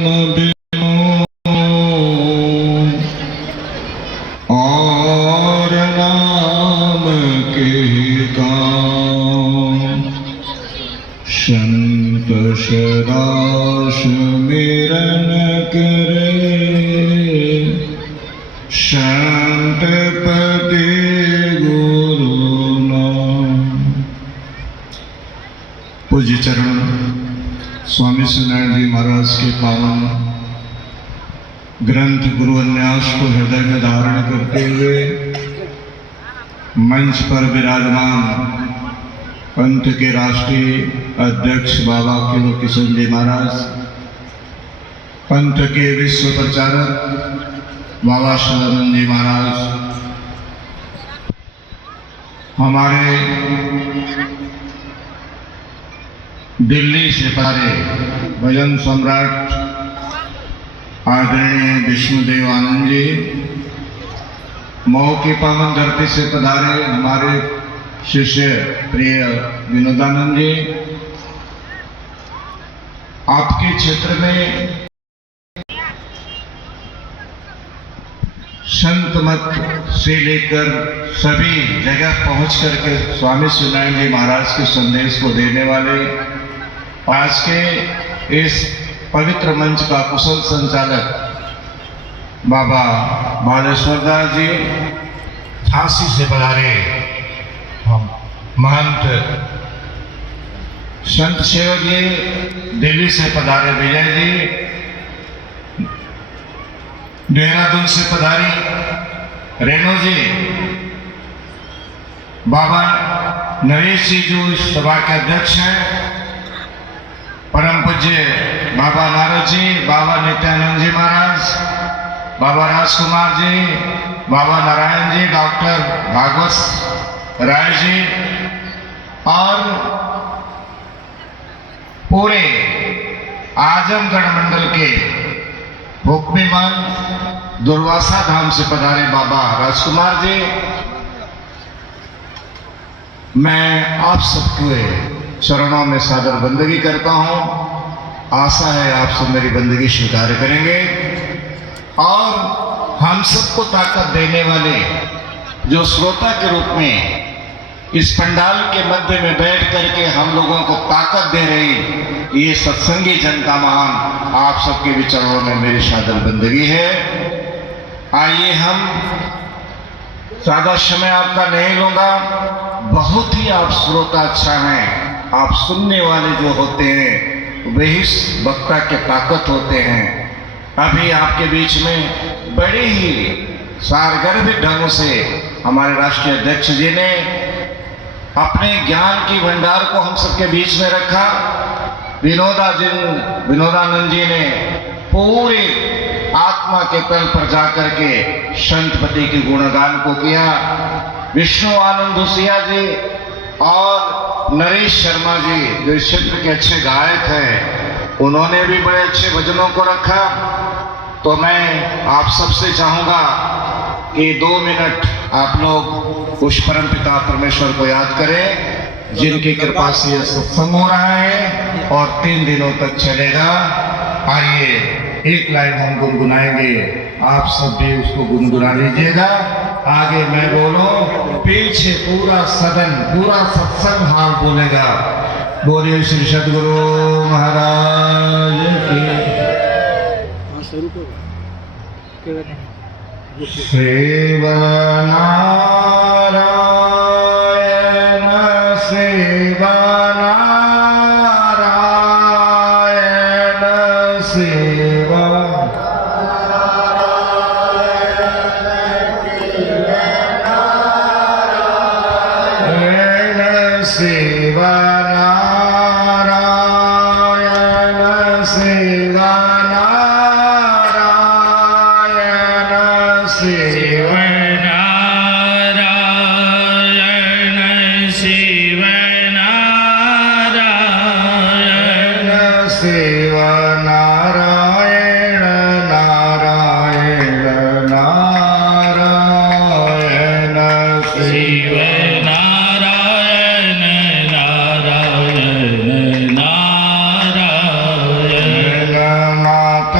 मन बिनो और नाम के काम। संत सदा सुमिरन करे शांत पति गुरु नाम। पूज्य चरण स्वामी सत्यनारायण जी महाराज के पावन ग्रंथ गुरु अन्यास को हृदय में धारण करते हुए मंच पर विराजमान पंथ के राष्ट्रीय अध्यक्ष बाबा केवल किशन जी महाराज, पंथ के विश्व प्रचारक बाबा सदानंद जी महाराज, हमारे दिल्ली से पधारे भजन सम्राट आदरणीय विष्णुदेव आनंद जी, मऊ की पावन धरती से पधारे हमारे शिष्य प्रिय विनोदानंद जी, आपके क्षेत्र में संत मत से लेकर सभी जगह पहुंच करके स्वामी सत्यनारायण जी महाराज के संदेश को देने वाले आज के इस पवित्र मंच का कुशल संचालक बाबा बालेश्वर दास जी, झांसी से पधारे महंत संत सेवक जी, दिल्ली से पधारे विजय जी, देहरादून से पधारी रेणु जी, बाबा नरेश जी जो इस सभा के अध्यक्ष हैं, परम पूज्य बाबा नारद जी, बाबा नित्यानंद जी महाराज, बाबा राजकुमार जी, बाबा नारायण जी, डॉक्टर भागवत राय जी और पूरे आजमगढ़ मंडल के हुक्मीमान दुर्वासा धाम से पधारे बाबा राजकुमार जी, मैं आप सबके चरणों में सादर बंदगी करता हूं। आशा है आप सब मेरी बंदगी स्वीकार करेंगे और हम सबको ताकत देने वाले जो श्रोता के रूप में इस पंडाल के मध्य में बैठ करके हम लोगों को ताकत दे रही ये सत्संगी जनता महान आप सबके भी चरणों में मेरी सादर बंदगी है। आइए हम ज्यादा समय आपका नहीं लूंगा, बहुत ही आप श्रोता अच्छा हैं, आप सुनने वाले जो होते हैं वही वक्ता के ताकत होते हैं। अभी आपके बीच में बड़े ही सारगर्भित ढंग से हमारे राष्ट्रीय अध्यक्ष जी ने अपने ज्ञान की भंडार को हम सबके बीच में रखा। विनोदानंद जी ने पूरे आत्मा के तल पर जाकर के संतपति के गुणगान को किया। विष्णु आनंद दुसिया जी और नरेश शर्मा जी जो इस क्षेत्र के अच्छे गायक हैं, उन्होंने भी बड़े अच्छे भजनों को रखा। तो मैं आप सबसे चाहूंगा कि 2 मिनट आप लोग उस परम पिता परमेश्वर को याद करें जिनकी कृपा से यह सत्संग हो रहा है और 3 दिनों तक चलेगा। आइए एक लाइन हम गुनगुनाएंगे, आप सब भी उसको गुनगुना लीजिएगा। आगे मैं बोलूं, पीछे पूरा सदन पूरा सत्संग हाल बोलेगा। बोलिए श्री सद्गुरु महाराज की। सेवा नारायण सेवा नारायण सेवा नारायण सेवा नारायण सेवा नारायण नारायण नारायण शिव नारायण नारायण नारायण नाथ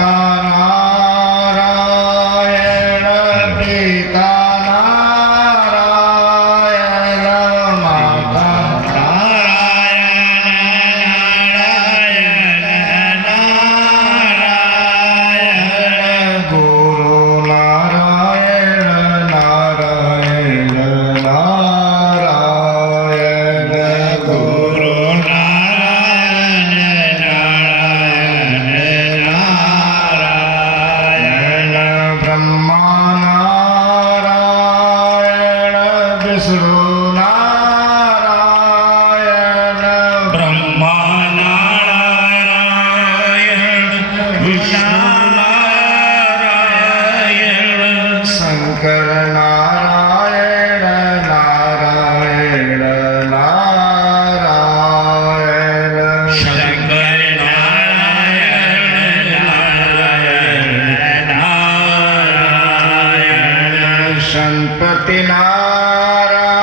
संप्रति नारायण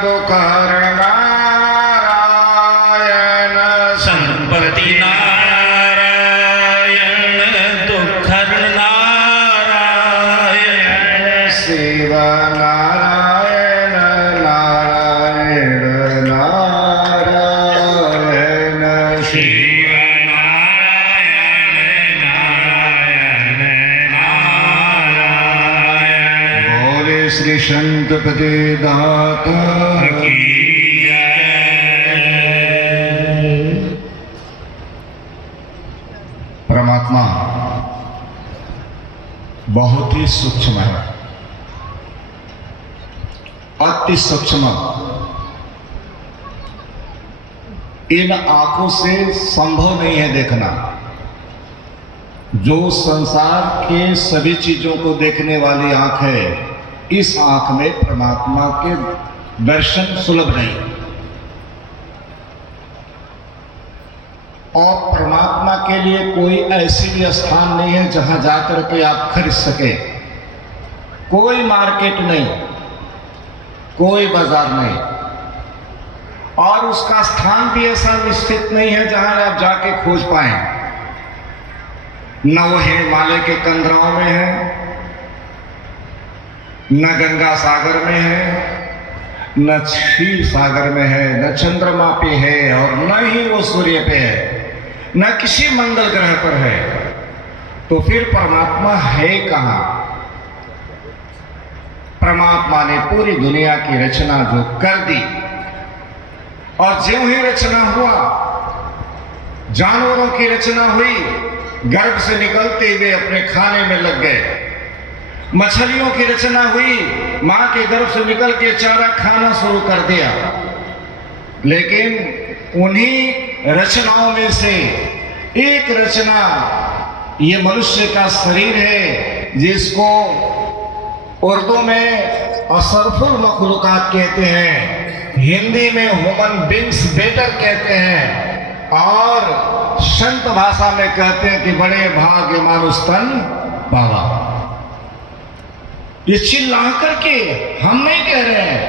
दुःखहरण नारायण संप्रति नारायण दुःखहरण नारायण शिव नारायण नारायण नारायण शिव नारायण नारायण नारायण बोले श्री संतपति दाता की जय। परमात्मा बहुत ही सूक्ष्म है, अति सूक्ष्म। इन आंखों से संभव नहीं है देखना। जो संसार के सभी चीजों को देखने वाली आंख है, इस आंख में परमात्मा के दर्शन सुलभ नहीं। और परमात्मा के लिए कोई ऐसी भी स्थान नहीं है जहां जाकर के आप खरीद सके। कोई मार्केट नहीं, कोई बाजार नहीं, और उसका स्थान भी ऐसा निश्चित नहीं है जहां आप जाके खोज पाए। न वो हिमालय के कंदराओं में है, न गंगा सागर में है, न क्षीर सागर में है, न चंद्रमा पे है, और न ही वो सूर्य पे है, न किसी मंगल ग्रह पर है। तो फिर परमात्मा है कहां? परमात्मा ने पूरी दुनिया की रचना जो कर दी, और ज्यों ही रचना हुआ, जानवरों की रचना हुई, गर्भ से निकलते हुए अपने खाने में लग गए। मछलियों की रचना हुई, मां के गर्भ से निकल के चारा खाना शुरू कर दिया। लेकिन उन्हीं रचनाओं में से एक रचना ये मनुष्य का शरीर है, जिसको उर्दू में अशरफुल मखलूकात कहते हैं, हिंदी में ह्यूमन बींग्स बेटर कहते हैं, और संत भाषा में कहते हैं कि बड़े भाग्य मानुष तन पावा। ये चिल्ला करके हम नहीं कह रहे हैं,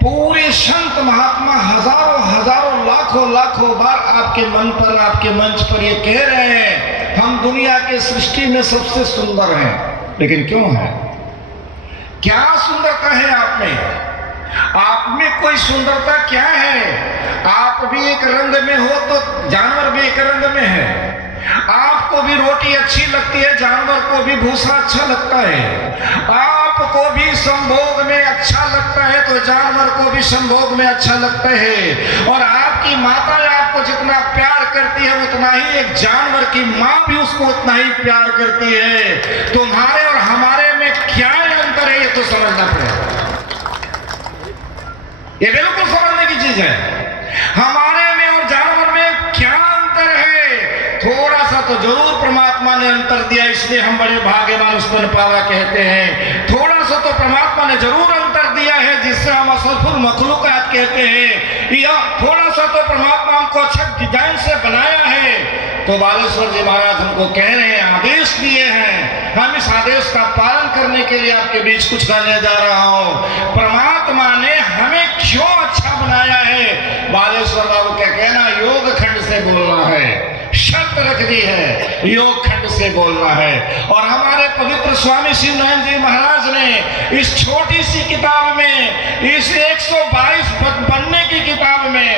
पूरे संत महात्मा हजारों हजारों लाखों लाखों बार आपके मन पर, आपके मंच पर ये कह रहे हैं, हम दुनिया के सृष्टि में सबसे सुंदर हैं। लेकिन क्यों है? क्या सुंदरता है आप में? आप में कोई सुंदरता क्या है? आप भी एक रंग में हो तो जानवर भी एक रंग में है। आपको भी रोटी अच्छी लगती है, जानवर को भी भूसा अच्छा लगता है। आपको भी संभोग में अच्छा लगता है तो जानवर को भी संभोग में अच्छा लगता है। और आपकी माता आपको जितना प्यार करती है, उतना ही एक जानवर की माँ भी उसको उतना ही प्यार करती है। तुम्हारे और हमारे में क्या अंतर है, ये तो समझना पड़ेगा। ये बिल्कुल समझने की चीज है। हमारे में और जानवर में क्या अंतर है? थोड़ा सा तो जरूर परमात्मा ने अंतर दिया, इसलिए हम बड़े भाग्यवान उत्पन्न पावा कहते हैं। थोड़ा सा तो परमात्मा ने जरूर अंतर दिया है, जिससे हम असरफुल मखलूकात कहते हैं। या थोड़ा सा तो परमात्मा हमको अच्छा डिजाइन से बनाया है। तो बालेश्वर जी महाराज हमको कह रहे हैं, आदेश दिए हैं, हम इस आदेश का पालन करने के लिए आपके बीच कुछ कहने जा रहा हूं। परमात्मा ने हमें क्यों अच्छा बनाया है? बालेश्वर बाबू क्या कहना, योग खंड से बोलना है, शर्त रख दी है, योग खंड से बोलना है। और हमारे पवित्र स्वामी श्री नयन जी महाराज ने इस छोटी सी किताब में, इस 122 बनने की किताब में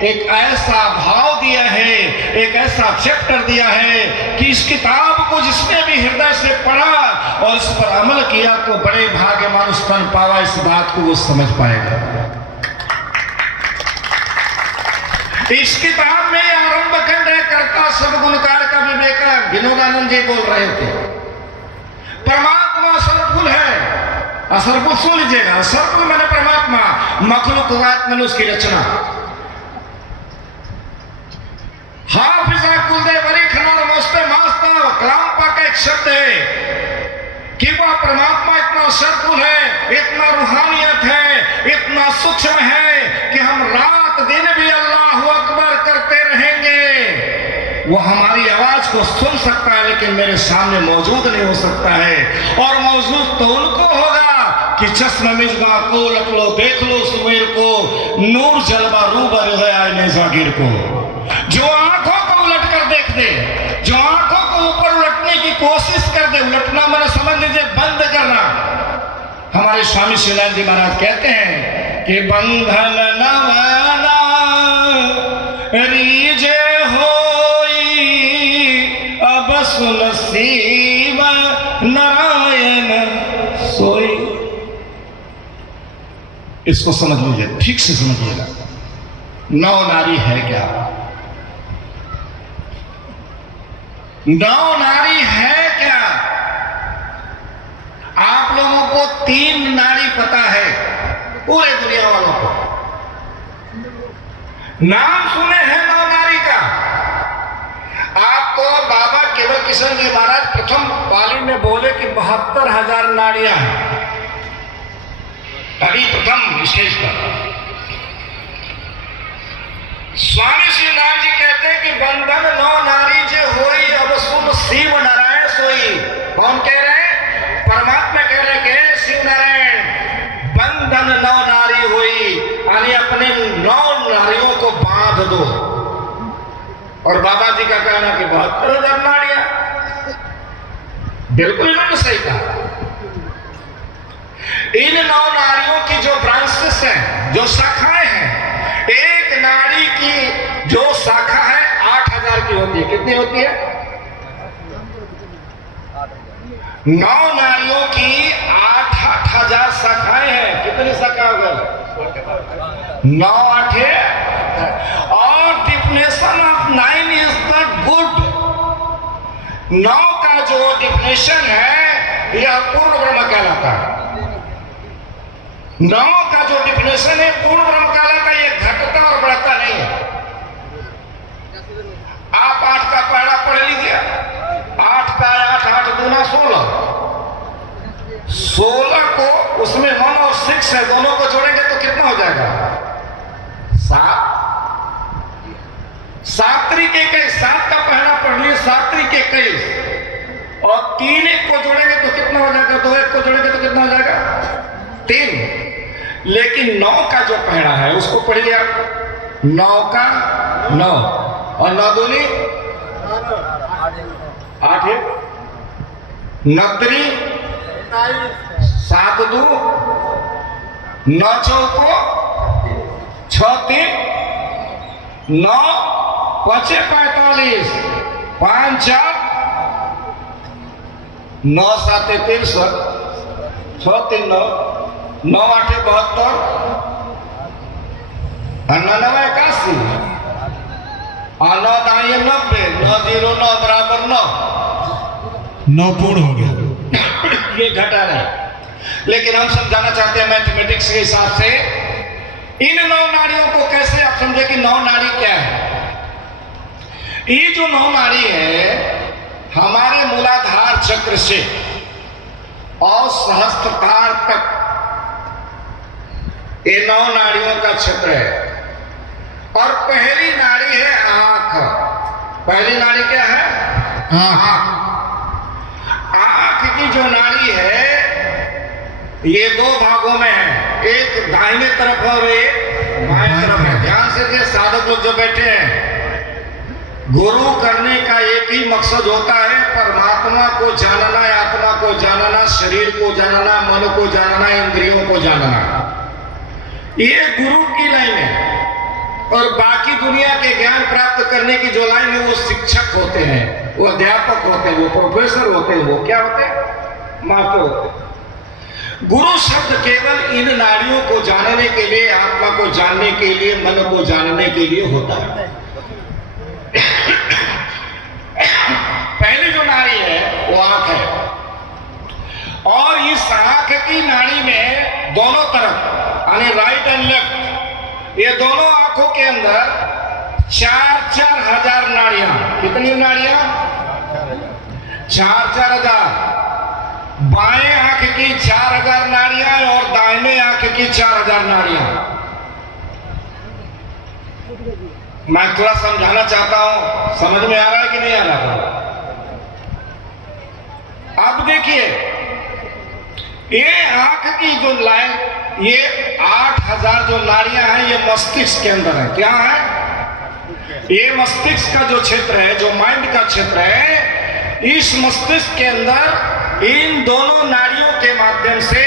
एक ऐसा भाव दिया है, एक ऐसा चैप्टर दिया है कि इस किताब को जिसने भी हृदय से पढ़ा और इस पर अमल किया तो बड़े भाग्यवान उत्पन्न पावा। इस बात को वो समझ पाएगा। इस किताब में आरंभ खंड है, कर्ता सब गुणकार का विवेक। विनोदानंद जी बोल रहे थे, परमात्मा असरफुल है। असरफुल सुन लीजिएगा, असरफुल मैंने परमात्मा, मखलूकात मैंने उसकी रचना। हाफिजा कुलदेव अली खनार मोस्ते मास्ता कलाम पाक का एक शब्द है कि वह परमात्मा इतना असरफुल है, इतना रूहानियत है, इतना सूक्ष्म है कि हम रात दिन भी अल्लाह अकबर करते रहेंगे। वो हमारी आवाज को सुन सकता है, लेकिन मेरे सामने मौजूद नहीं हो सकता है। और मौजूद तो उनको होगा कि चश्मा मिजगा को लट लो, देख लो सुमेर को, नूर जलवा रूबर है आईने जागिर को। जो आंखों को उलट कर देख दे, जो आंखों को ऊपर उलटने की कोशिश कर दे, उलटना मैंने समझ लीजिए बंद करना। हमारे स्वामी शिलान जी महाराज कहते हैं कि बंधन नवना रीजे होई, अब सुन शिव नारायण सोई। इसको समझ लीजिए, ठीक से समझिएगा। नौ नारी है क्या? नौ नारी है क्या? आप लोगों को 3 नारी पता है, पूरे दुनिया वालों को नाम सुने हैं 9 नारी का। आपको बाबा केवल किशन जी महाराज प्रथम पाली में बोले कि 72,000 नारियां हैं, अभी प्रथम स्टेज पर। स्वामी श्री नाथ जी कहते हैं कि बंधन 9 नारी जे होई, अब सुन शिव नारायण सोई। कौन कह रहे हैं? परमात्मा कह रहे हैं कि शिव नारायण बंधन 9 नारी हुई, यानी अपने 9 नारियों को बांध दो। और बाबा जी का कहना कि 72,000 नारियां, बिल्कुल इन्होंने सही कहा। इन 9 नारियों की जो ब्रांचेस हैं, जो शाखाएं हैं, एक नारी की जो शाखा है 8,000 की होती है। कितनी होती है? 9 नारियों की 8,000 शाखाएं हैं। कितनी शाखा हो गई? 9 8 और definition of 9 is the good. 9 का जो डिफिनेशन है यह पूर्ण ब्रह्म कहलाता है। 9 का जो डिफिनेशन है पूर्ण ब्रह्म कहलाता है, ये घटता और बढ़ता नहीं है। आप 8 का पहला पढ़ लीजिए, 8 का 8 8 दूना 16, 16 को उसमें 1 और 6 है, दोनों को जोड़ेंगे तो कितना हो जाएगा? 7। 7 त्रिक 21, 7 का पहला पढ़ लिए, 7 त्रिक 21, और 3 1 को जोड़ेंगे तो कितना हो जाएगा? 2 1 को जोड़ेंगे तो कितना हो जाएगा? 3। लेकिन 9 का जो पहला है उसको पढ़िए आप। 9 का 9 और 9 दूनी 8, 9 त्रि 7 दू 9 चौको 6 3 9 5 45 5 4 9 7 63 6 3 9 9 8 72 9 9 81 और 9 9 90 9 0 9 बराबर 9। 9 पूर्ण हो गया। ये घटा नहीं, लेकिन हम समझाना चाहते हैं मैथमेटिक्स के हिसाब से इन 9 नारियों को कैसे आप समझे कि 9 नारी क्या है। ये जो 9 नारी है हमारे मूलाधार चक्र से और सहस्त्रकार तक, ये 9 नाड़ियों का क्षेत्र है। और पहली नाड़ी है आंख। पहली नाड़ी क्या है? आंख। आंख की जो नाड़ी है ये 2 भागों में है, एक दाहिने तरफ और एक बाएं तरफ है। ध्यान से देखिए, साधक लोग जो बैठे हैं, गुरु करने का एक ही मकसद होता है, परमात्मा को जानना, आत्मा को जानना, शरीर को जानना, मन को जानना, इंद्रियों को जानना। ये गुरु की लाइन है। और बाकी दुनिया के ज्ञान प्राप्त करने की जो लाइन है वो शिक्षक होते हैं, वो अध्यापक होते हैं, वो प्रोफेसर होते हैं, वो क्या होते हैं? मास्टर होते हैं। गुरु शब्द केवल इन नाड़ियों को जानने के लिए, आत्मा को जानने के लिए, मन को जानने के लिए होता है। पहली जो नाड़ी है वो आंख है, और इस आंख की नाड़ी में दोनों तरफ यानी राइट एंड लेफ्ट, ये दोनों आंखों के अंदर 4-4 हजार नाड़ियां। कितनी नाड़ियां? 4-4 हजार। बाएं आंख की 4,000 नाड़ियां और दाहिने आंख की 4,000 नाड़ियां। मैं थोड़ा समझाना चाहता हूं, समझ में आ रहा है कि नहीं आ रहा? अब देखिए, ये आंख की जो लाइन, ये 8000 जो नाड़ियां हैं, ये मस्तिष्क के अंदर है। क्या है? ये मस्तिष्क का जो क्षेत्र है, जो माइंड का क्षेत्र है, इस मस्तिष्क के अंदर इन दोनों नाड़ियों के माध्यम से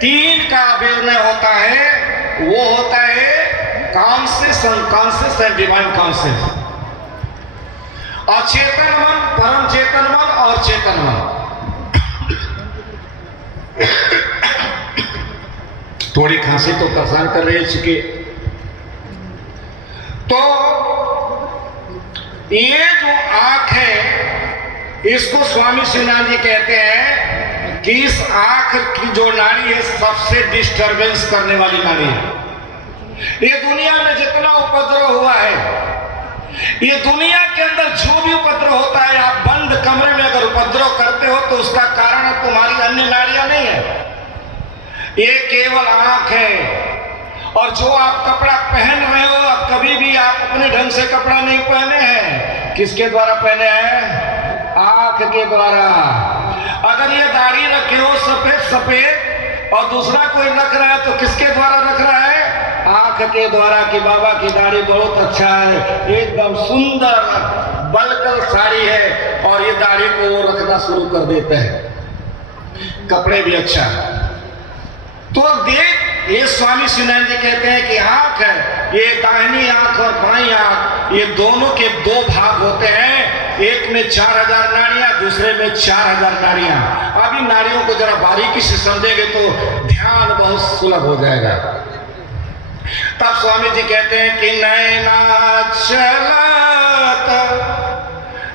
3 का अभिनय होता है। वो होता है conscious, unconscious and divine conscious. अचेतन मन, परम चेतन मन और चेतन मन। थोड़ी खांसी तो परेशान कर रही है चुकी। तो ये जो आंख है, इसको स्वामी श्रीनाथ जी कहते हैं कि इस आंख की जो नाड़ी है, सबसे डिस्टरबेंस करने वाली नाड़ी है। ये दुनिया में जितना उपद्रव हुआ है, ये दुनिया के अंदर जो भी उपद्रव होता है, आप बंद कमरे में अगर उपद्रव करते हो तो उसका कारण तुम्हारी अन्य नाड़ियां नहीं है, ये केवल आंख है। और जो आप कपड़ा पहन रहे हो, अब कभी भी आप अपने ढंग से कपड़ा नहीं पहने हैं। किसके द्वारा पहने हैं? आंख के द्वारा। अगर ये दाढ़ी रखे हो सफेद सफेद और दूसरा कोई रख रहा है, तो किसके द्वारा रख रहा है? आंख के द्वारा। कि बाबा की दाढ़ी बहुत अच्छा है, एकदम सुंदर बलकल साड़ी है, और ये दाढ़ी को वो रखना शुरू कर देते हैं। कपड़े भी अच्छा है। तो देख, ये स्वामी श्रीनाथ जी कहते हैं कि आंख है, ये दाहिनी आंख और बाईं आंख, ये दोनों के 2 भाग होते हैं। एक में 4000 नाड़ियां, दूसरे में 4000 नाड़ियां। अभी नाड़ियों को जरा बारीकी से समझेंगे तो ध्यान बहुत सुलभ हो जाएगा। तब स्वामी जी कहते हैं कि नैना चलत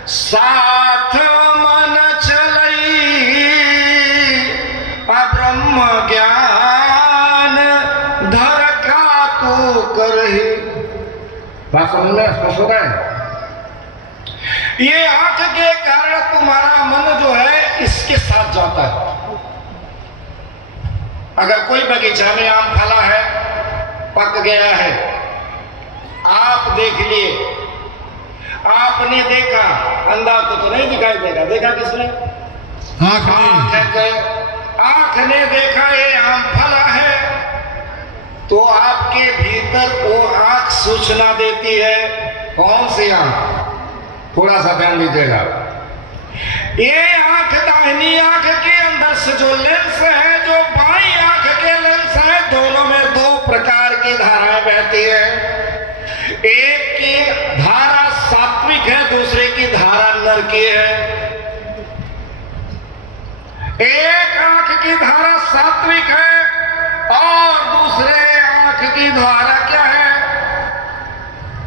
साथ मन चलई, ब्रह्म ज्ञान धर का तू करही। बात समझ में स्पष्ट हो रहा है? ये आंख के कारण तुम्हारा मन जो है इसके साथ जाता है। अगर कोई बगीचा में आम फला है, पक गया है, आप देख लिए, आपने देखा, अंधा को तो नहीं दिखाई देगा, देखा किसने? आंख ने देखा ये आम फला है, तो आपके भीतर वो आंख सूचना देती है। कौन सी आंख? थोड़ा सा ध्यान दीजिएगा। ये आंख दाहिनी आंख के अंदर से जो लेंस है, जो बाईं आंख के लेंस है, दोनों में 2 प्रकार की धाराएं बहती है। एक की धारा सात्विक है, दूसरे की धारा नरकी है। एक आंख की धारा सात्विक है और दूसरे आंख की धारा क्या है?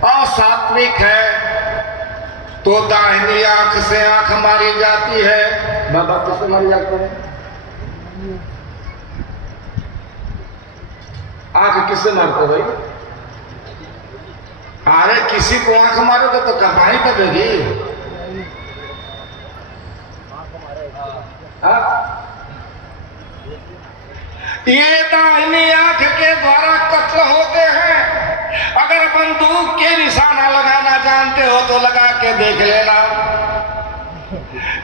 असात्विक है। तो दाहिनी आंख से आंख मारी जाती है। बाबा किससे मारी जाती है? आंख किससे मारते भाई? अरे किसी को आंख मारोगे तो कमाई करेगी। ये दाहिनी आंख के द्वारा कत्ल होते हैं। अगर बंदूक के निशाना लगाना जानते हो तो लगा के देख लेना।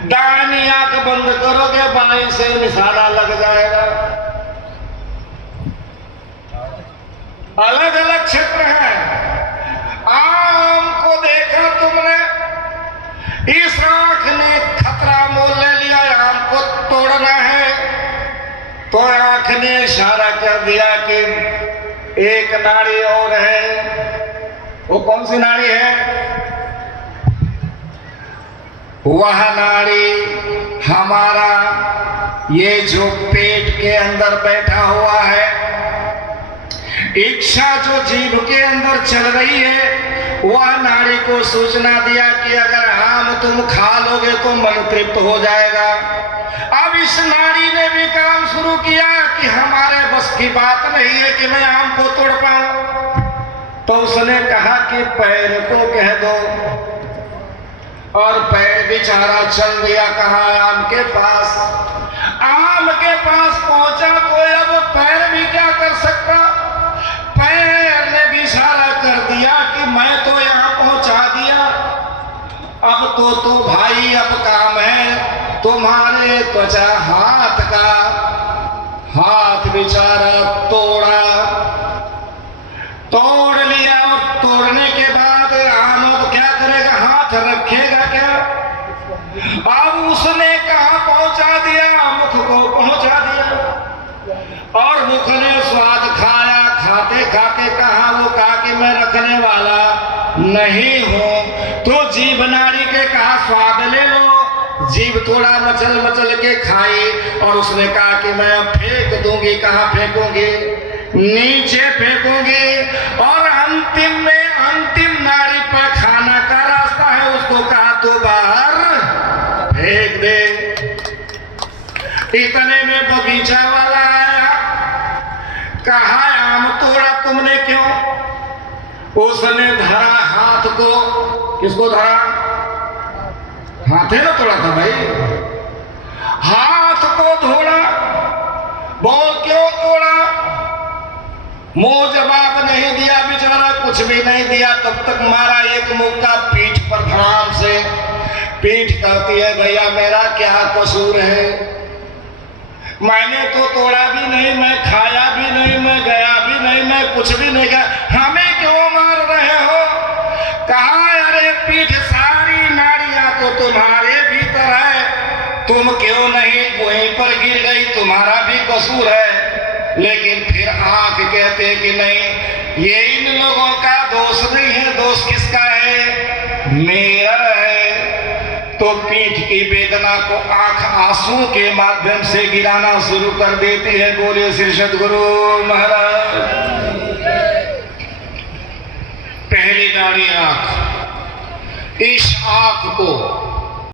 दाहिनी आंख बंद करोगे, बाईं से निशाना लग जाएगा। अलग अलग क्षेत्र है। आम को देखा तुमने, इस आंख ने खतरा मोल ले लिया, आम को तोड़ना है, तो आंख ने इशारा कर दिया कि एक नाड़ी और है। वो कौन सी नाड़ी है? वह नाड़ी हमारा ये जो पेट के अंदर बैठा हुआ है, इच्छा जो जीभ के अंदर चल रही है, वह नाड़ी को सूचना दिया कि अगर आम तुम खा लोगे तो मन तृप्त हो जाएगा। अब इस नाड़ी ने भी काम शुरू किया कि हमारे बस की बात नहीं है कि मैं आम को तोड़ पाऊं। तो उसने कहा कि पैर को कह दो, और पैर बेचारा चल दिया कहाँ? आम के पास। आम के पास पहुंचा तो अब पैर भी क्या कर सकता? पैर ने भी इशारा कर दिया कि मैं तो यहाँ पहुंचा दिया, अब तो भाई अब काम है तुम्हारे त्वचा हाथ का। हाथ बेचारा तोड़ा, तोड़ लिया और तोड़ने के बाद आमद क्या करेगा, हाथ रखेगा क्या? अब उसने कहा पहुंचा दिया, मुख को पहुंचा दिया और मुख ने स्वाद खाया। खाते खाते कहा, वो कहा कि मैं रखने वाला नहीं हूं। तो जीभ नारी के कहा स्वाद ले लो। जीभ थोड़ा मचल मचल के खाई और उसने कहा कि मैं अब फेंक दूंगी। कहाँ फेंकूंगी? नीचे फेंकूंगी। और अंतिम में अंतिम नारी पर खाना का रास्ता है, उसको कहा तो बाहर फेंक दे। इतने में बगीचा वाला आया, कहा आम तोड़ा तुमने क्यों? उसने धरा हाथ को। किसको धरा? हाथे ना तोड़ा था भाई, हाथ को धोड़ा। बोल क्यों तोड़ा? मुंह जवाब नहीं दिया बेचारा, कुछ भी नहीं दिया। तब तक मारा एक मुक्का पीठ पर धड़ाम से। पीठ कहती है भैया मेरा क्या कसूर है, मैंने तो तोड़ा भी नहीं, मैं खाया भी नहीं, मैं गया भी नहीं, मैं कुछ भी नहीं किया, हमें क्यों मार रहे हो? कहा अरे पीठ सारी नारियां तो तुम्हारे भीतर है, तुम क्यों नहीं वहीं पर गिर गई, तुम्हारा भी कसूर है। लेकिन फिर आंख कहते कि नहीं, ये इन लोगों का दोष नहीं है, दोष किसका है? मेरा है। तो पीठ की वेदना को आंख आंसू के माध्यम से गिराना शुरू कर देती है। बोले श्री सद्गुरु महाराज। पहली नाड़ी आंख, इस आंख को